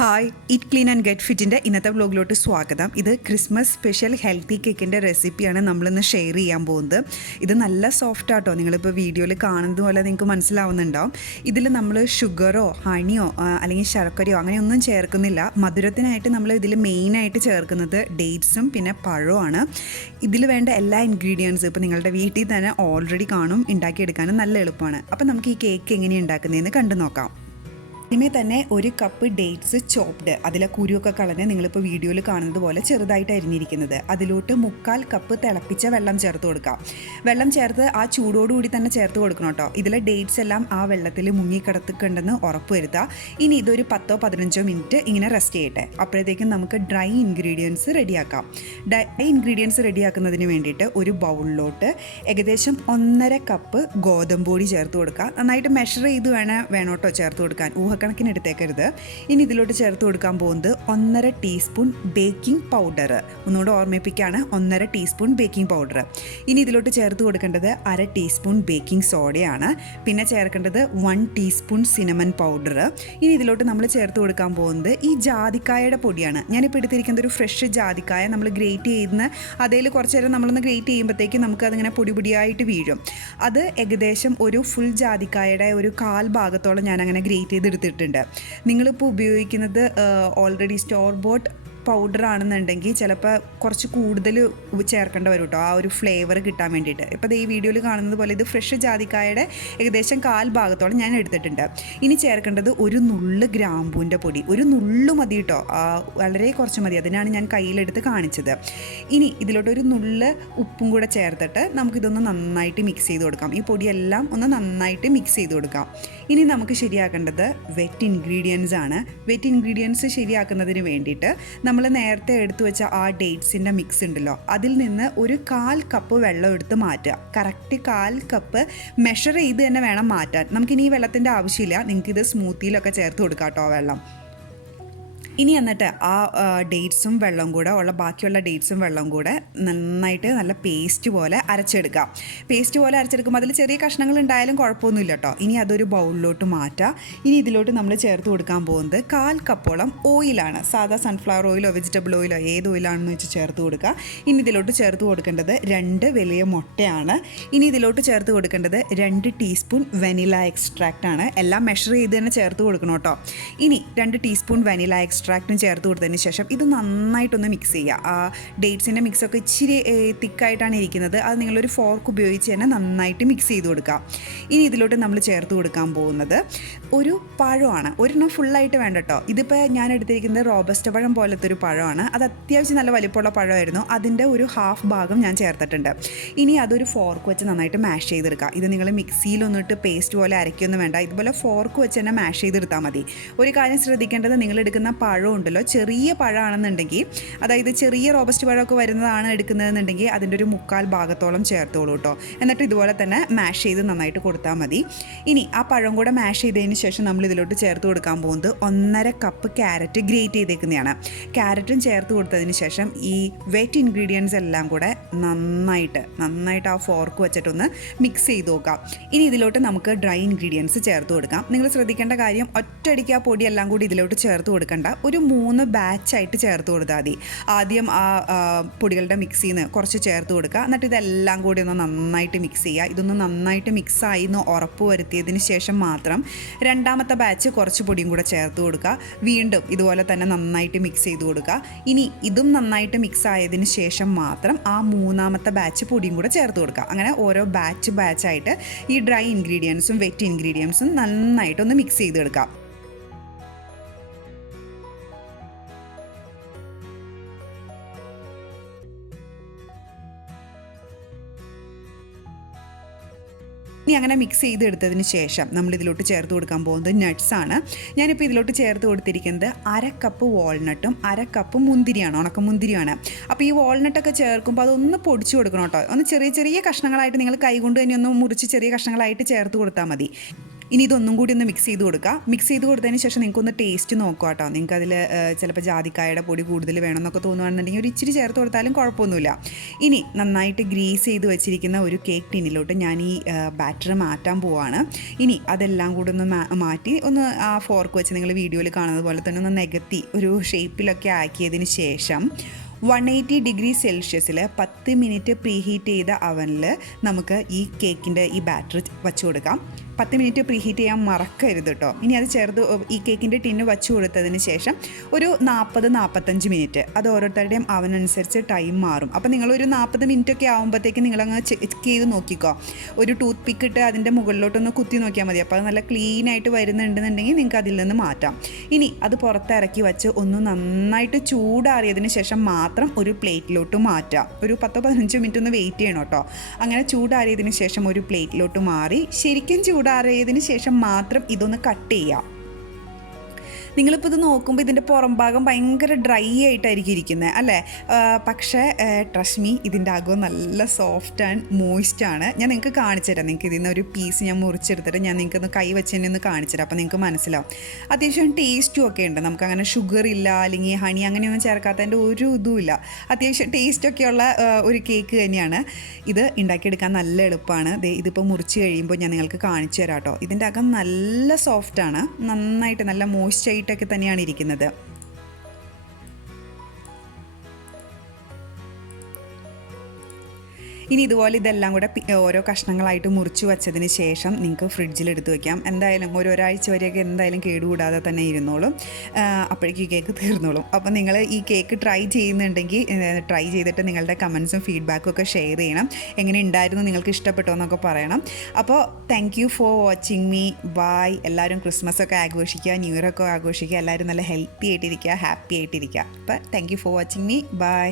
Hi eat clean and get ഫിറ്റിൻ്റെ ഇന്നത്തെ വ്ലോഗിലോട്ട് സ്വാഗതം. ഇത് ക്രിസ്മസ് സ്പെഷ്യൽ ഹെൽത്തി കേക്കിൻ്റെ റെസിപ്പിയാണ് നമ്മളിന്ന് ഷെയർ ചെയ്യാൻ പോകുന്നത്. ഇത് നല്ല സോഫ്റ്റ് ആട്ടോ, നിങ്ങളിപ്പോൾ വീഡിയോയിൽ കാണുന്നത് പോലെ നിങ്ങൾക്ക് മനസ്സിലാവുന്നുണ്ടാവും. ഇതിൽ നമ്മൾ ഷുഗറോ ഹണിയോ അല്ലെങ്കിൽ ശർക്കരയോ അങ്ങനെയൊന്നും ചേർക്കുന്നില്ല. മധുരത്തിനായിട്ട് നമ്മൾ ഇതിൽ മെയിനായിട്ട് ചേർക്കുന്നത് ഡേറ്റ്സും പിന്നെ പഴമാണ്. ഇതിൽ വേണ്ട എല്ലാ ഇൻഗ്രീഡിയൻസും ഇപ്പോൾ നിങ്ങളുടെ വീട്ടിൽ തന്നെ ഓൾറെഡി കാണും. ഉണ്ടാക്കിയെടുക്കാനും നല്ല എളുപ്പമാണ്. അപ്പോൾ നമുക്ക് ഈ കേക്ക് എങ്ങനെയാണ് ഉണ്ടാക്കുന്നതെന്ന് കണ്ടു നോക്കാം. ആദ്യമേ തന്നെ ഒരു കപ്പ് ഡേറ്റ്സ് ചോപ്ഡ്, അതിലെ കുരുവൊക്കെ കളഞ്ഞ് നിങ്ങളിപ്പോൾ വീഡിയോയിൽ കാണുന്നത് പോലെ ചെറുതായിട്ട് അരിഞ്ഞിരിക്കുന്നത്, അതിലോട്ട് 1/4 കപ്പ് തിളപ്പിച്ച വെള്ളം ചേർത്ത് കൊടുക്കാം. വെള്ളം ചേർത്ത് ആ ചൂടോടുകൂടി തന്നെ ചേർത്ത് കൊടുക്കണം കേട്ടോ. ഇതിലെ ഡേറ്റ്സ് എല്ലാം ആ വെള്ളത്തിൽ മുങ്ങിക്കിടത്തിട്ടുണ്ടെന്ന് ഉറപ്പ് വരുത്തുക. ഇനി ഇതൊരു 10-15 മിനിറ്റ് ഇങ്ങനെ റെസ്റ്റ് ചെയ്യട്ടെ. അപ്പോഴത്തേക്കും നമുക്ക് ഡ്രൈ ഇൻഗ്രീഡിയൻസ് റെഡിയാക്കാം. ഡ്രൈ ഇൻഗ്രീഡിയൻസ് റെഡിയാക്കുന്നതിന് വേണ്ടിയിട്ട് ഒരു ബൗളിലോട്ട് ഏകദേശം 1.5 കപ്പ് ഗോതമ്പ് പൊടി ചേർത്ത് കൊടുക്കുക. നന്നായിട്ട് മെഷർ ചെയ്ത് വേണം കേട്ടോ ചേർത്ത് കൊടുക്കാൻ, കണക്കിന് എടുത്തേക്കരുത്. ഇനി ഇതിലോട്ട് ചേർത്ത് കൊടുക്കാൻ പോകുന്നത് 1.5 ടീസ്പൂൺ ബേക്കിംഗ് പൗഡർ. ഒന്നുകൂടെ ഓർമ്മിപ്പിക്കുകയാണ്, 1.5 ടീസ്പൂൺ ബേക്കിംഗ് പൗഡർ. ഇനി ഇതിലോട്ട് ചേർത്ത് കൊടുക്കേണ്ടത് 1/2 ടീസ്പൂൺ ബേക്കിംഗ് സോഡയാണ്. പിന്നെ ചേർക്കേണ്ടത് 1 ടീസ്പൂൺ സിനമൺ പൗഡർ. ഇനി ഇതിലോട്ട് നമ്മൾ ചേർത്ത് കൊടുക്കാൻ പോകുന്നത് ഈ ജാതിക്കായയുടെ പൊടിയാണ്. ഞാനിപ്പോൾ എടുത്തിരിക്കുന്നത് ഒരു ഫ്രഷ് ജാതിക്കായ നമ്മൾ ഗ്രേറ്റ് ചെയ്യുന്ന അതേൽ കുറച്ച് നേരം നമ്മളൊന്ന് ഗ്രേറ്റ് ചെയ്യുമ്പോഴത്തേക്കും നമുക്ക് അതിങ്ങനെ പൊടിയായിട്ട് വീഴും. അത് ഏകദേശം ഒരു ഫുൾ ജാതിക്കായയുടെ ഒരു 1/4 ഭാഗത്തോളം ഞാനങ്ങനെ ഗ്രേറ്റ് ചെയ്തെടുത്തിട്ടുണ്ട്. നിങ്ങളിപ്പോൾ ഉപയോഗിക്കുന്നത് ഓൾറെഡി സ്റ്റോർ ബോട്ട് പൗഡർ ആണെന്നുണ്ടെങ്കിൽ ചിലപ്പോൾ കുറച്ച് കൂടുതൽ ചേർക്കേണ്ടി വരും കേട്ടോ, ആ ഒരു ഫ്ലേവർ കിട്ടാൻ വേണ്ടിയിട്ട്. ഇപ്പോൾ ഈ വീഡിയോയിൽ കാണുന്നത് പോലെ ഇത് ഫ്രഷ് ജാതിക്കായുടെ ഏകദേശം 1/4 ഭാഗത്തോളം ഞാൻ എടുത്തിട്ടുണ്ട്. ഇനി ചേർക്കേണ്ടത് ഒരു നുള്ള് ഗ്രാമ്പൂവിൻ്റെ പൊടി, ഒരു നുള്ളു മതി കേട്ടോ, വളരെ കുറച്ച് മതി. അതിനാണ് ഞാൻ കയ്യിലെടുത്ത് കാണിച്ചത്. ഇനി ഇതിലോട്ട് ഒരു നുള്ള് ഉപ്പും കൂടെ ചേർത്തിട്ട് നമുക്കിതൊന്ന് നന്നായിട്ട് മിക്സ് ചെയ്ത് കൊടുക്കാം. ഈ പൊടിയെല്ലാം ഒന്ന് നന്നായിട്ട് മിക്സ് ചെയ്ത് കൊടുക്കാം. ഇനി നമുക്ക് ശരിയാക്കേണ്ടത് വെറ്റ് ഇൻഗ്രീഡിയൻസ് ആണ്. വെറ്റ് ഇൻഗ്രീഡിയൻസ് ശരിയാക്കുന്നതിന് വേണ്ടിയിട്ട് നമ്മൾ നേരത്തെ എടുത്തു വെച്ച ആ ഡേറ്റ്സിൻ്റെ മിക്സ് ഉണ്ടല്ലോ, അതിൽ നിന്ന് ഒരു 1/4 കപ്പ് വെള്ളം എടുത്ത് മാറ്റുക. കറക്റ്റ് 1/4 കപ്പ് മെഷർ ചെയ്ത് തന്നെ വേണം മാറ്റാൻ. നമുക്കിനി ഈ വെള്ളത്തിൻ്റെ ആവശ്യമില്ല, നിങ്ങൾക്കിത് സ്മൂത്തിയിലൊക്കെ ചേർത്ത് കൊടുക്കാം കേട്ടോ വെള്ളം. ഇനി എന്നിട്ട് ആ ഡേറ്റ്സും വെള്ളവും കൂടെ ബാക്കിയുള്ള ഡേറ്റ്സും വെള്ളവും കൂടെ നന്നായിട്ട് നല്ല പേസ്റ്റ് പോലെ അരച്ചെടുക്കാം. പേസ്റ്റ് പോലെ അരച്ചെടുക്കുമ്പോൾ അതിൽ ചെറിയ കഷ്ണങ്ങൾ ഉണ്ടായാലും കുഴപ്പമൊന്നുമില്ല കേട്ടോ. ഇനി അതൊരു ബൗളിലോട്ട് മാറ്റാം. ഇനി ഇതിലോട്ട് നമ്മൾ ചേർത്ത് കൊടുക്കാൻ പോകുന്നത് 1/4 കപ്പോളം ഓയിലാണ്. സാധാ സൺഫ്ലവർ ഓയിലോ വെജിറ്റബിൾ ഓയിലോ ഏത് ഓയിലാണെന്ന് വെച്ച് ചേർത്ത് കൊടുക്കുക. ഇനി ഇതിലോട്ട് ചേർത്ത് കൊടുക്കേണ്ടത് 2 വലിയ മുട്ടയാണ്. ഇനി ഇതിലോട്ട് ചേർത്ത് കൊടുക്കേണ്ടത് 2 ടീസ്പൂൺ വെനില എക്സ്ട്രാക്റ്റ് ആണ്. എല്ലാം മെഷർ ചെയ്ത് തന്നെ ചേർത്ത് കൊടുക്കണം കേട്ടോ. ഇനി 2 ടീസ്പൂൺ വെനില എക്സ്ട്രാക്റ്റും ചേർത്ത് കൊടുത്തതിന് ശേഷം ഇത് നന്നായിട്ടൊന്ന് മിക്സ് ചെയ്യുക. ആ ഡേറ്റ്സിൻ്റെ മിക്സൊക്കെ ഇച്ചിരി തിക്കായിട്ടാണ് ഇരിക്കുന്നത്, അത് നിങ്ങളൊരു ഫോർക്ക് ഉപയോഗിച്ച് തന്നെ നന്നായിട്ട് മിക്സ് ചെയ്ത് കൊടുക്കുക. ഇനി ഇതിലോട്ട് നമ്മൾ ചേർത്ത് കൊടുക്കാൻ പോകുന്നത് ഒരു പഴമാണ്. ഒരെണ്ണം ഫുള്ളായിട്ട് വേണ്ട കേട്ടോ. ഇതിപ്പോൾ ഞാൻ എടുത്തിരിക്കുന്നത് റോബസ്റ്റ പഴം പോലത്തെ ഒരു പഴമാണ്. അത് അത്യാവശ്യം നല്ല വലിപ്പമുള്ള പഴമായിരുന്നു. അതിൻ്റെ ഒരു 1/2 ഭാഗം ഞാൻ ചേർത്തിട്ടുണ്ട്. ഇനി അതൊരു ഫോർക്ക് വെച്ച് നന്നായിട്ട് മാഷ് ചെയ്തെടുക്കുക. ഇത് നിങ്ങൾ മിക്സിയിലൊന്നിട്ട് പേസ്റ്റ് പോലെ അരയ്ക്കൊന്നും വേണ്ട, ഇതുപോലെ ഫോർക്ക് വെച്ച് തന്നെ മാഷ് ചെയ്തെടുത്താൽ മതി. ഒരു കാര്യം ശ്രദ്ധിക്കേണ്ടത്, നിങ്ങൾ എടുക്കുന്ന പഴം ഉണ്ടല്ലോ, ചെറിയ പഴമാണെന്നുണ്ടെങ്കിൽ, അതായത് ചെറിയ റോബസ്റ്റ് പഴമൊക്കെ വരുന്നതാണ് എടുക്കുന്നതെന്നുണ്ടെങ്കിൽ അതിൻ്റെ ഒരു 1/4 ഭാഗത്തോളം ചേർത്തോളൂ കേട്ടോ. എന്നിട്ട് ഇതുപോലെ തന്നെ മാഷ് ചെയ്ത് നന്നായിട്ട് കൊടുത്താൽ മതി. ഇനി ആ പഴം കൂടെ മാഷ് ചെയ്തതിന് ശേഷം നമ്മൾ ഇതിലോട്ട് ചേർത്ത് കൊടുക്കാൻ പോകുന്നത് 1.5 കപ്പ് ക്യാരറ്റ് ഗ്രേറ്റ് ചെയ്തേക്കുന്നതാണ്. ക്യാരറ്റും ചേർത്ത് കൊടുത്തതിന് ശേഷം ഈ വെറ്റ് ഇൻഗ്രീഡിയൻസ് എല്ലാം കൂടെ നന്നായിട്ട് ആ ഫോർക്ക് വെച്ചിട്ടൊന്ന് മിക്സ് ചെയ്ത് നോക്കാം. ഇനി ഇതിലോട്ട് നമുക്ക് ഡ്രൈ ഇൻഗ്രീഡിയൻസ് ചേർത്ത് കൊടുക്കാം. നിങ്ങൾ ശ്രദ്ധിക്കേണ്ട കാര്യം, ഒറ്റയടിക്ക് ആ പൊടിയെല്ലാം കൂടി ഇതിലോട്ട് ചേർത്ത് കൊടുക്കണ്ട, ഒരു 3 ബാച്ചായിട്ട് ചേർത്ത് കൊടുത്താൽ മതി. ആദ്യം ആ പൊടികളുടെ മിക്സിയിൽ നിന്ന് കുറച്ച് ചേർത്ത് കൊടുക്കുക. എന്നിട്ട് ഇതെല്ലാം കൂടി ഒന്ന് നന്നായിട്ട് മിക്സ് ചെയ്യുക. ഇതൊന്ന് നന്നായിട്ട് മിക്സായി എന്ന് ഉറപ്പ് വരുത്തിയതിന് ശേഷം മാത്രം രണ്ടാമത്തെ ബാച്ച് കുറച്ച് പൊടിയും കൂടെ ചേർത്ത് കൊടുക്കുക. വീണ്ടും ഇതുപോലെ തന്നെ നന്നായിട്ട് മിക്സ് ചെയ്ത് കൊടുക്കുക. ഇനി ഇതും നന്നായിട്ട് മിക്സ് ആയതിന് ശേഷം മാത്രം ആ 3ാമത്തെ ബാച്ച് പൊടിയും കൂടെ ചേർത്ത് കൊടുക്കുക. അങ്ങനെ ഓരോ ബാച്ചായിട്ട് ഈ ഡ്രൈ ഇൻഗ്രീഡിയൻസും വെറ്റ് ഇൻഗ്രീഡിയൻസും നന്നായിട്ടൊന്ന് മിക്സ് ചെയ്തെടുക്കുക. ഇനി അങ്ങനെ മിക്സ് ചെയ്തെടുത്തതിന് ശേഷം നമ്മൾ ഇതിലോട്ട് ചേർത്ത് കൊടുക്കാൻ പോകുന്നത് നട്ട്സാണ്. ഞാനിപ്പോൾ ഇതിലോട്ട് ചേർത്ത് കൊടുത്തിരിക്കുന്നത് 1/2 കപ്പ് വാൾനട്ടും 1/2 കപ്പ് മുന്തിരിയാണ്, ഉണക്കമുന്തിരിയാണ്. അപ്പോൾ ഈ വാൾനട്ടൊക്കെ ചേർക്കുമ്പോൾ അതൊന്ന് പൊടിച്ച് കൊടുക്കണം കേട്ടോ. ഒന്ന് ചെറിയ കഷ്ണങ്ങളായിട്ട് നിങ്ങൾ കൈ കൊണ്ട് തന്നെ ഒന്ന് മുറിച്ച് ചെറിയ കഷ്ണങ്ങളായിട്ട് ചേർത്ത് കൊടുത്താൽ മതി. ഇനി ഇതൊന്നും കൂടി ഒന്ന് മിക്സ് ചെയ്ത് കൊടുക്കുക. മിക്സ് ചെയ്ത് കൊടുത്തതിന് ശേഷം നിങ്ങൾക്കൊന്ന് ടേസ്റ്റ് നോക്കുക കേട്ടോ. നിങ്ങൾക്ക് അതിൽ ചിലപ്പോൾ ജാതിക്കായുടെ പൊടി കൂടുതൽ വേണമെന്നൊക്കെ തോന്നുകയാണെന്നുണ്ടെങ്കിൽ ഒരു ഇച്ചിരി ചേർത്ത് കൊടുത്താലും കുഴപ്പമൊന്നുമില്ല. ഇനി നന്നായിട്ട് ഗ്രീസ് ചെയ്ത് വെച്ചിരിക്കുന്ന ഒരു കേക്ക് ടിന്നിലോട്ട് ഞാൻ ഈ ബാറ്റർ മാറ്റാൻ പോവാണ്. ഇനി അതെല്ലാം കൂടി ഒന്ന് മാറ്റി ഒന്ന് ആ ഫോർക്ക് വെച്ച് നിങ്ങൾ വീഡിയോയിൽ കാണുന്നത് പോലെ തന്നെ ഒന്ന് നികത്തി ഒരു ഷേപ്പിലൊക്കെ ആക്കിയതിന് ശേഷം 180 ഡിഗ്രി സെൽഷ്യസിൽ 10 മിനിറ്റ് പ്രീഹീറ്റ് ചെയ്ത അവനിൽ നമുക്ക് ഈ കേക്കിൻ്റെ ഈ ബാറ്റർ വച്ച് കൊടുക്കാം. 10 മിനിറ്റ് പ്രീഹീറ്റ് ചെയ്യാൻ മറക്കരുത് കേട്ടോ. ഇനി അത് ഈ കേക്കിൻ്റെ ടിന്ന് വച്ച് കൊടുത്തതിന് ശേഷം ഒരു 40-45 മിനിറ്റ്, അത് ഓരോരുത്തരുടെയും അവനനുസരിച്ച് ടൈം മാറും. അപ്പോൾ നിങ്ങളൊരു 40 മിനിറ്റൊക്കെ ആകുമ്പോഴത്തേക്ക് നിങ്ങളങ്ങ് ചെക്ക് ചെയ്ത് നോക്കിക്കോ. ഒരു ടൂത്ത് പിക്ക് ഇട്ട് അതിൻ്റെ മുകളിലോട്ടൊന്ന് കുത്തി നോക്കിയാൽ മതി. അപ്പോൾ അത് നല്ല ക്ലീനായിട്ട് വരുന്നുണ്ടെന്നുണ്ടെങ്കിൽ നിങ്ങൾക്ക് അതിൽ നിന്ന് മാറ്റാം. ഇനി അത് പുറത്തിറക്കി വെച്ച് ഒന്ന് നന്നായിട്ട് ചൂടാറിയതിന് ശേഷം മാത്രം ഒരു പ്ലേറ്റിലോട്ട് മാറ്റാം. ഒരു 10-15 മിനിറ്റ് ഒന്ന് വെയിറ്റ് ചെയ്യണം കേട്ടോ. അങ്ങനെ ചൂടാറിയതിന് ശേഷം ഒരു പ്ലേറ്റിലോട്ട് മാറി ശരിക്കും ചൂടാറിയതിന് ശേഷം മാത്രം ഇതൊന്ന് കട്ട് ചെയ്യാം. നിങ്ങളിപ്പോൾ ഇത് നോക്കുമ്പോൾ ഇതിൻ്റെ പുറം ഭാഗം ഭയങ്കര ഡ്രൈ ആയിട്ടായിരിക്കും ഇരിക്കുന്നത് അല്ലേ? പക്ഷേ ട്രസ്റ്റ് മീ, ഇതിൻ്റെ അകം നല്ല സോഫ്റ്റ് ആൻഡ് മോയിസ്റ്റാണ്. ഞാൻ നിങ്ങൾക്ക് കാണിച്ചു തരാം. നിങ്ങൾക്ക് ഇതിൽ നിന്ന് ഒരു പീസ് ഞാൻ മുറിച്ചെടുത്തിട്ട് ഞാൻ നിങ്ങൾക്കൊന്ന് കൈ വെച്ച് തന്നെ ഒന്ന് കാണിച്ചു തരാം. അപ്പോൾ നിങ്ങൾക്ക് മനസ്സിലാവും. അത്യാവശ്യം ടേസ്റ്റും ഒക്കെ ഉണ്ട്. നമുക്കങ്ങനെ ഷുഗർ ഇല്ല അല്ലെങ്കിൽ ഹണി അങ്ങനെയൊന്നും ചേർക്കാത്തതിൻ്റെ ഒരു ഇതുമില്ല. അത്യാവശ്യം ടേസ്റ്റൊക്കെയുള്ള ഒരു കേക്ക് തന്നെയാണ്. ഇത് ഉണ്ടാക്കിയെടുക്കാൻ നല്ല എളുപ്പമാണ്. ഇതിപ്പോൾ മുറിച്ച് കഴിയുമ്പോൾ ഞാൻ നിങ്ങൾക്ക് കാണിച്ചു തരാം കേട്ടോ. ഇതിൻ്റെ അകം നല്ല സോഫ്റ്റാണ്, നന്നായിട്ട് നല്ല മോയ്സ്റ്റായിട്ടൊക്കെ തന്നെയാണ് ഇരിക്കുന്നത്. ഇനി ഇതുപോലെ ഇതെല്ലാം കൂടെ ഓരോ കഷ്ണങ്ങളായിട്ട് മുറിച്ച് വെച്ചതിന് ശേഷം നിങ്ങൾക്ക് ഫ്രിഡ്ജിലെടുത്ത് വയ്ക്കാം. എന്തായാലും ഒരാഴ്ച വരെയൊക്കെ എന്തായാലും കേടുകൂടാതെ തന്നെ ഇരുന്നോളും. അപ്പോഴേക്കും കേക്ക് തീർന്നോളും. അപ്പോൾ നിങ്ങൾ ഈ കേക്ക് ട്രൈ ചെയ്യുന്നുണ്ടെങ്കിൽ ട്രൈ ചെയ്തിട്ട് നിങ്ങളുടെ കമൻസും ഫീഡ്ബാക്കും ഒക്കെ ഷെയർ ചെയ്യണം. എങ്ങനെ ഉണ്ടായിരുന്നു, നിങ്ങൾക്ക് ഇഷ്ടപ്പെട്ടോ എന്നൊക്കെ പറയണം. അപ്പോൾ thank you for watching me. Bye. എല്ലാവരും ക്രിസ്മസൊക്കെ ആഘോഷിക്കുക, ന്യൂ ഇയറൊക്കെ ആഘോഷിക്കുക. എല്ലാവരും നല്ല ഹെൽത്തി ആയിട്ടിരിക്കുക, ഹാപ്പി ആയിട്ടിരിക്കുക. അപ്പോൾ thank you for watching me. By.